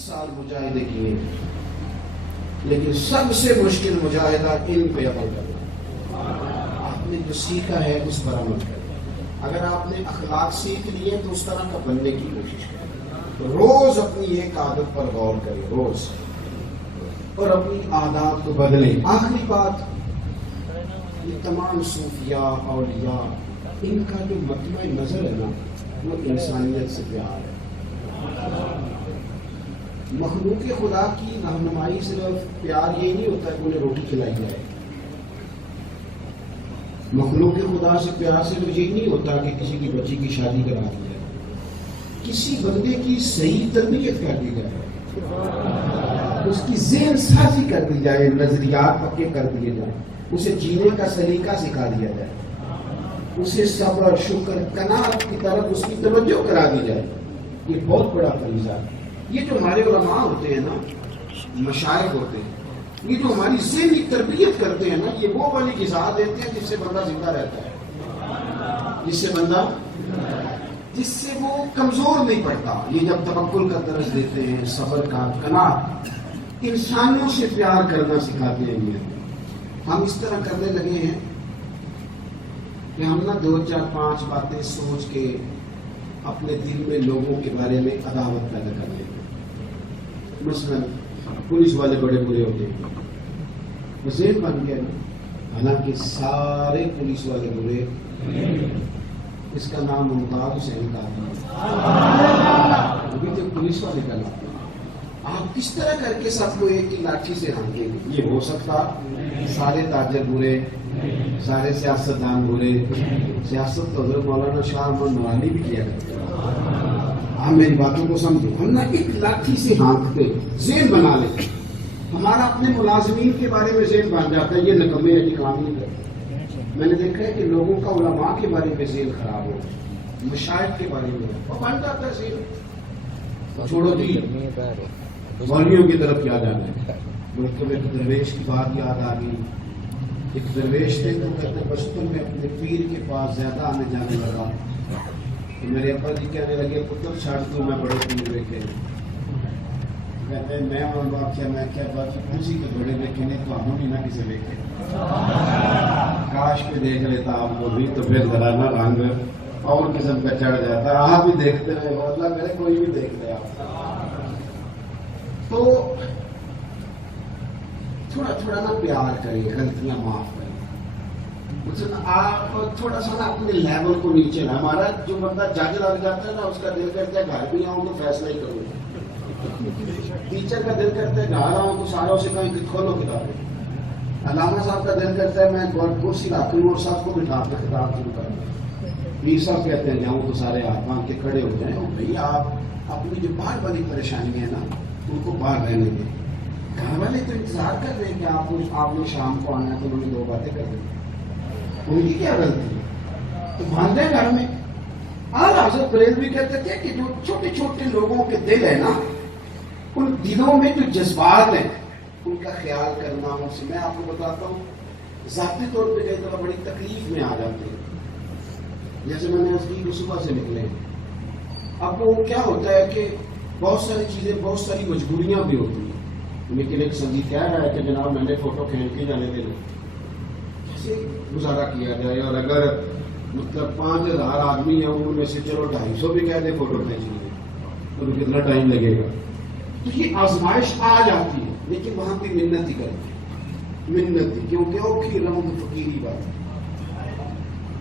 سال مجاہدے کیے لیکن سب سے مشکل مجاہدہ علم پہ عمل کرنا. آپ نے جو سیکھا ہے اس پر عمل کرنا. اگر آپ نے اخلاق سیکھ لیے تو اس طرح کا بننے کی کوشش کریں. روز اپنی ایک عادت پر غور کریں, روز, اور اپنی عادات کو بدلیں. آخری بات, یہ تمام صوفیاء اولیاء ان کا جو مطمع نظر ہے نا وہ انسانیت سے پیار ہے. مخلوق خدا کی رہنمائی صرف پیار یہ نہیں ہوتا کہ انہیں روٹی کھلائی جائے. مخلوق خدا سے پیار سے تو یہ نہیں ہوتا کہ کسی کی بچی کی شادی کرا دی جائے, کسی بندے کی صحیح تربیت کر دی جائے, اس کی ذہن سازی کر دی جائے, نظریات پکے کر دیے جائیں, اسے جینے کا سلیقہ سکھا دیا جائے, اسے صبر شکر قناعت کی طرف اس کی توجہ کرا دی جائے. یہ بہت بڑا فریضہ ہے. یہ جو ہمارے علماء ہوتے ہیں نا, مشائخ ہوتے ہیں, یہ جو ہماری ذہنی تربیت کرتے ہیں نا, یہ وہ والی غذا دیتے ہیں جس سے بندہ زندہ رہتا ہے, جس سے وہ کمزور نہیں پڑتا. یہ جب توکل کا درس دیتے ہیں, صبر کا, قناعت, انسانوں سے پیار کرنا سکھاتے ہیں. یہ ہم اس طرح کرنے لگے ہیں کہ ہم نا 2 4 5 باتیں سوچ کے اپنے دل میں لوگوں کے بارے میں عداوت پیدا کر لیں. مثلا پولیس والے بڑے برے ہوتے ہیں, وہ ذہن بن گیا نا, حالانکہ سارے پولیس والے برے. اس کا نام ممتاز حسین کا ابھی تو پولیس والے کا نام. آپ کس طرح کر کے سب کو ایک کی لاٹھی سے ہانکیں گے؟ یہ ہو سکتا سارے تاجر برے, سارے سیاستدان برے. سیاست تو حضرت مولانا شاہ محمد نورانی بھی کیا کرتے ہیں. آپ میری باتوں کو سمجھو. ہم نہ ایک لاٹھی سے ہانکتے, ذہن بنا لیتے. ہمارا اپنے ملازمین کے بارے میں ذہن بن جاتا ہے یہ نکمے ہیں, کام نہیں کرتے. میں نے دیکھا ہے کہ لوگوں کا علماء کے بارے میں ذہن خراب ہو, مشائخ کے بارے میں وہ بن جاتا ہے ذہن. چھوڑو جی, مولویوں کی طرف کیا جانا ہے. ملک میں درویش کی بات یاد آ گئی, ایک درویش تھے تو کہتے بچپن میں اپنے پیر کے پاس زیادہ آنے جانے لگا تو میرے ابا جی کہنے لگے پتر چھاڑ دوں میں بڑے پیر دیکھے کہتے ہیں میں اور بات کیا میں کیا بات کی کسی کے بڑے دیکھے نہیں تو ہم بھی نہ کسی دیکھے کاش پہ دیکھ لیتا آپ کو بھی تو پھر گھرانا رنگ اور قسم کا چڑھ جاتا آپ بھی دیکھتے رہے اللہ میرے کوئی بھی دیکھ لے آپ تو تھوڑا تھوڑا نا پیار کریے غلطیاں معاف کریے آپ تھوڑا سا نا اپنے لیول کو نیچے نا ہمارا جو بندہ جج لگ جاتا ہے نا اس کا دل کرتا ہے گھر بھی آؤں تو فیصلہ ہی کروں ٹیچر کا دل کرتا ہے گھر آؤں تو ساروں سے کہیں کھولو کتابیں علامہ صاحب کا دل کرتا ہے میں کرسی رکھ لوں اور سب کو بٹھا کے کتاب شروع کر دوں پیر صاحب کہتے ہیں جاؤں تو سارے ہاتھ باندھ کے کھڑے ہو جائیں بھائی آپ اپنی جو باہر والی پریشانی ہے نا ان کو باہر رہنے دیں گھر والے تو انتظار کر رہے ہیں کہ آپ نے شام کو آنا ہے تو انہوں نے 2 باتیں کر دی ان کی کیا غلطی ہے تو باندھ دیں گھر میں اعلیٰ حضرت بریلوی کہتے تھے کہ جو چھوٹے چھوٹے لوگوں کے دل ہے نا ان دلوں میں جو جذبات ہیں ان کا خیال کرنا ان سے میں آپ کو بتاتا ہوں ذاتی طور پہ کئی طرح بڑی تکلیف میں آ جاتے ہیں جیسے میں نے اس کی صبح سے نکلے اب وہ کیا ہوتا ہے کہ بہت ساری چیزیں بہت ساری مجبوریاں بھی ہوتی ہیں لیکن ایک سنگیت کہہ رہا ہے کہ جناب میں نے فوٹو کھینچ کے جانے دے کیسے گزارا کیا جائے اور اگر مطلب 5000 آدمی ہیں ان میں سے چلو 250 بھی کہہ دیں فوٹو کھینچیں گے تو کتنا ٹائم لگے گا تو یہ آزمائش آ جاتی ہے لیکن وہاں پہ منت ہی کرتی ہے منت ہی کیونکہ اوکھی رنگ فقیری بات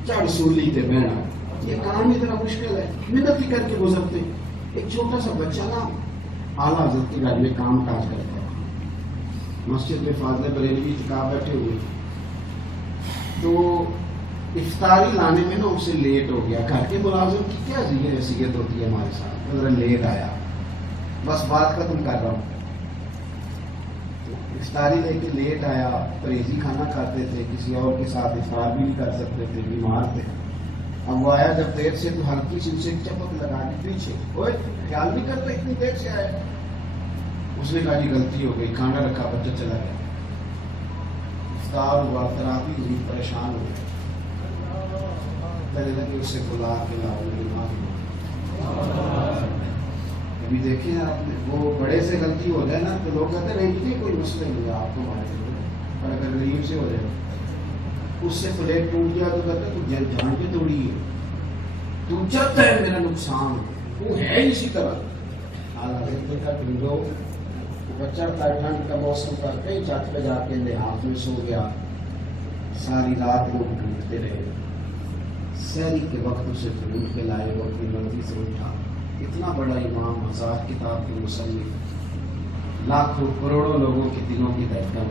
چڑھ سولی تے بہنا یہ کام اتنا مشکل ہے منت ہی کر کے گزرتے ایک چھوٹا سا بچہ نا اعلیٰ حضرت کی گاڑی میں کام کاج کرتا ہے مسجد میں فاضل بریلوی اتکاف بیٹھے ہوئے تو افطاری لانے میں نا اسے لیٹ ہو گیا گھر کے ملازم کی کیا حیثیت ہوتی ہے ہمارے ساتھ ذرا لیٹ آیا بس بات ختم کر رہا ہوں افطاری لے کے لیٹ آیا پرہیزی کھانا کھاتے تھے کسی اور کے ساتھ افطار بھی نہیں کر سکتے تھے بیمار تھے اب وہ آیا جب دیر سے تو ہلکی سی اسے چپک لگا کے پیچھے اوے خیال نہیں کرتے اتنی دیر سے آئے اس نے کہا جی غلطی ہو گئی کھانا رکھا بچہ چلا گیا افطار ہوا تراویح ہوئی پریشان ہو گئے پہلے لگے اسے بلا کے لاؤ ابھی دیکھیں آپ نے وہ بڑے سے غلطی ہو جائے نا تو لوگ کہتے ہیں نہیں کوئی مسئلہ نہیں ہے آپ کو مانتے اور اگر غریب سے ہو جائے اس سے پلیٹ ٹوٹ گیا تو کہتے تو جان کے توڑی ہے تو چلتا ہے میرا نقصان وہ ہے اسی طرح حالانکہ کا ڈھونڈو بچہ کا ٹھنڈ کا موسم کا کئی چھت پہ جا کے لحاظ میں سو گیا ساری رات لوگ ڈھونڈتے رہے سحری کے وقت اسے ڈھونڈ کے لائے وہ اپنی مرضی سے اٹھا اتنا بڑا امام 1000 کتاب کے مصنف لاکھوں کروڑوں لوگوں کے دلوں کی دھڑکن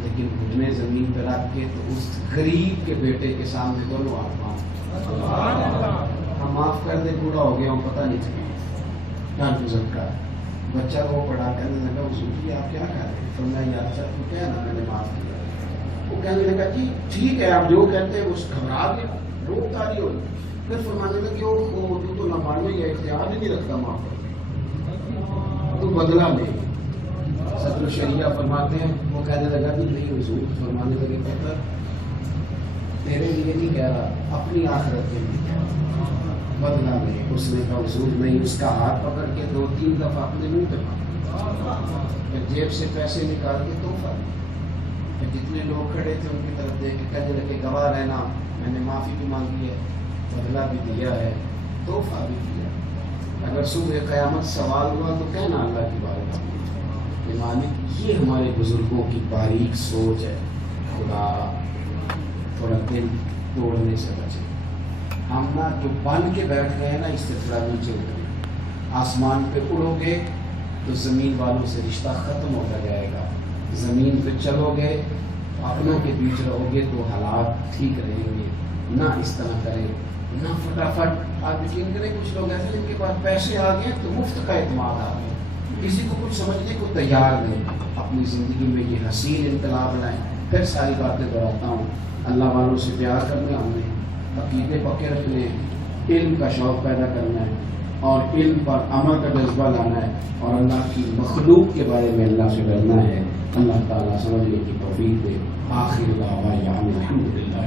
لیکن گھٹنے زمین پہ رکھ کے تو اس غریب کے بیٹے کے سامنے دونوں آسمان ہم معاف کر دے بوڑھا ہو گیا ہوں پتہ نہیں چلا ڈر گزر کا بچہ وہ پڑھا کرنے لگا حضور جی آپ کیا کر رہے ہیں فرمایا یا اچھا تو کیا نا میں نے معاف کیا وہ کہنے لگا جی ٹھیک ہے آپ جو کہتے ہیں وہ گھبرا گیا روک تاری ہوئی پھر فرمانے لگے وہ تو نہ ماننے یا اختیار ہی نہیں رکھتا معاف کرنے تو بدلا لے صدر الشریعہ فرماتے ہیں وہ کہنے لگا کہ نہیں حضور فرمانے لگے پتر تیرے لیے نہیں کہہ رہا اپنی آخرت کے لیے کہہ رہا بدلا لے اس نے کہا حضور نہیں اس کا ہاتھ پکڑ کے 2-3 دفعہ اپنے منہ پہ مارا پھر جیب سے پیسے نکال کے تحفہ پھر جتنے لوگ کھڑے تھے ان کی طرف دیکھ کے کہنے لگے گواہ رہنا میں نے معافی بھی مانگی ہے بدلا بھی دیا ہے تحفہ بھی دیا اگر صبح قیامت سوال ہوا تو کہنا اللہ کی بارگاہ میں مالک یہ ہمارے بزرگوں کی باریک سوچ ہے خدا تھوڑا دل توڑنے سے بچے ہم نا جو بن کے بیٹھ گئے ہیں نا اس سے تھوڑا نیچے اترے آسمان پہ اڑو گے تو زمین والوں سے رشتہ ختم ہوتا جائے گا زمین پہ چلو گے اپنوں کے بیچ رہو گے تو حالات ٹھیک رہیں گے نہ اس طرح کریں نہ فٹافٹ آپ یقین کریں کچھ لوگ ایسے جن کے پاس پیسے آ گئے تو مفت کا اعتماد آ گیا کسی کو کچھ سمجھنے کو تیار نہیں اپنی زندگی میں یہ حسین انقلاب لائیں پھر ساری باتیں دہراتا ہوں اللہ والوں سے پیار کرنا ہم نے عقیدے پکے رکھنے علم کا شوق پیدا کرنا ہے اور علم پر عمل کا جذبہ لانا ہے اور اللہ کی مخلوق کے بارے میں اللہ سے ڈرنا ہے اللہ تعالیٰ سمجھنے کی توفیق دے. آخر دعوانا الحمدللہ.